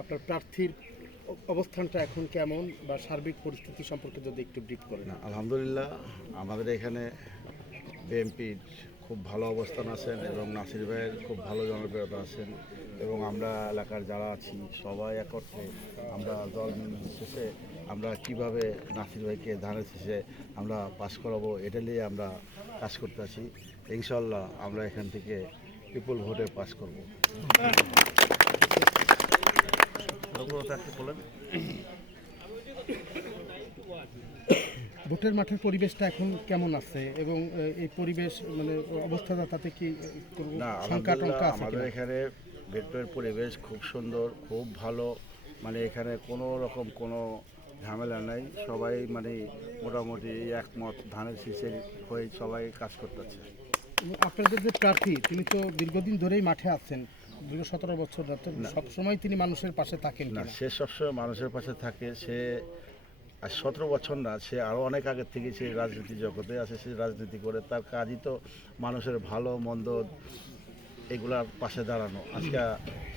আপনার প্রার্থীর অবস্থানটা এখন কেমন বা সার্বিক পরিস্থিতি সম্পর্কে যদি একটু ব্রিফ করেন। না, আলহামদুলিল্লাহ আমাদের এখানে বিএনপির খুব ভালো অবস্থান আছেন এবং নাসির ভাইয়ের খুব ভালো জনপ্রিয়তা আছেন এবং আমরা এলাকার যারা আছি সবাই একত্রে আমরা দল শেষে আমরা কীভাবে নাসির ভাইকে ধানের শেষে আমরা পাশ করাবো এটা নিয়ে আমরা কাজ করতে আছি। ইনশাল্লাহ আমরা এখান থেকে পিপুল ভোটে পাশ করব। বলেন ভোটের মাঠের পরিবেশটা এখন কেমন আছে? এবং এই পরিবেশ মানে অবস্থাটা তাতে কি না টঙ্কা আছে আমাদের এখানে ভেক্টরের পরিবেশ খুব সুন্দর খুব ভালো। মানে এখানে কোনো রকম কোনো ঝামেলা নাই। সবাই মানে মোটামুটি একমত ধানের শীষের হয়ে সবাই কাজ করতেছে। আপনাদের যে প্রার্থী তিনি তো দীর্ঘদিন ধরেই মাঠে আছেন। দীর্ঘ সতেরো বছর সবসময় তিনি মানুষের পাশে থাকেন না? সে সবসময় মানুষের পাশে থাকে। সে আর সতেরো বছর না সে আরও অনেক আগের থেকে সে রাজনীতি জগতে আছে সে রাজনীতি করে। তার কাজই তো মানুষের ভালো মন্দ এগুলার পাশে দাঁড়ানো। আজকে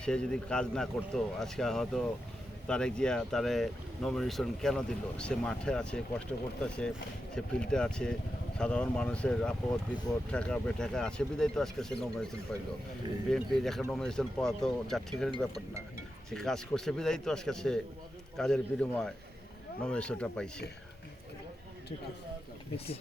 সে যদি কাজ না করতো আজকে হয়তো তারেক জিয়া তারে নমিনেশন কেন দিল? সে মাঠে আছে কষ্ট করতেছে সে ফিল্ডে আছে। সাধারণ মানুষের আপদ বিপদ ঠেকা বেঠেকা আছে বিদায় তো আজকে সে নমিনেশন পাইল। বিএনপির একটা নমিনেশন পাওয়া তো চার ঠিকানির ব্যাপার না। সে কাজ করছে বিদায় তো আজকে সে কাজের বিনিময় নমিনেশনটা পাইছে। ঠিক আছে.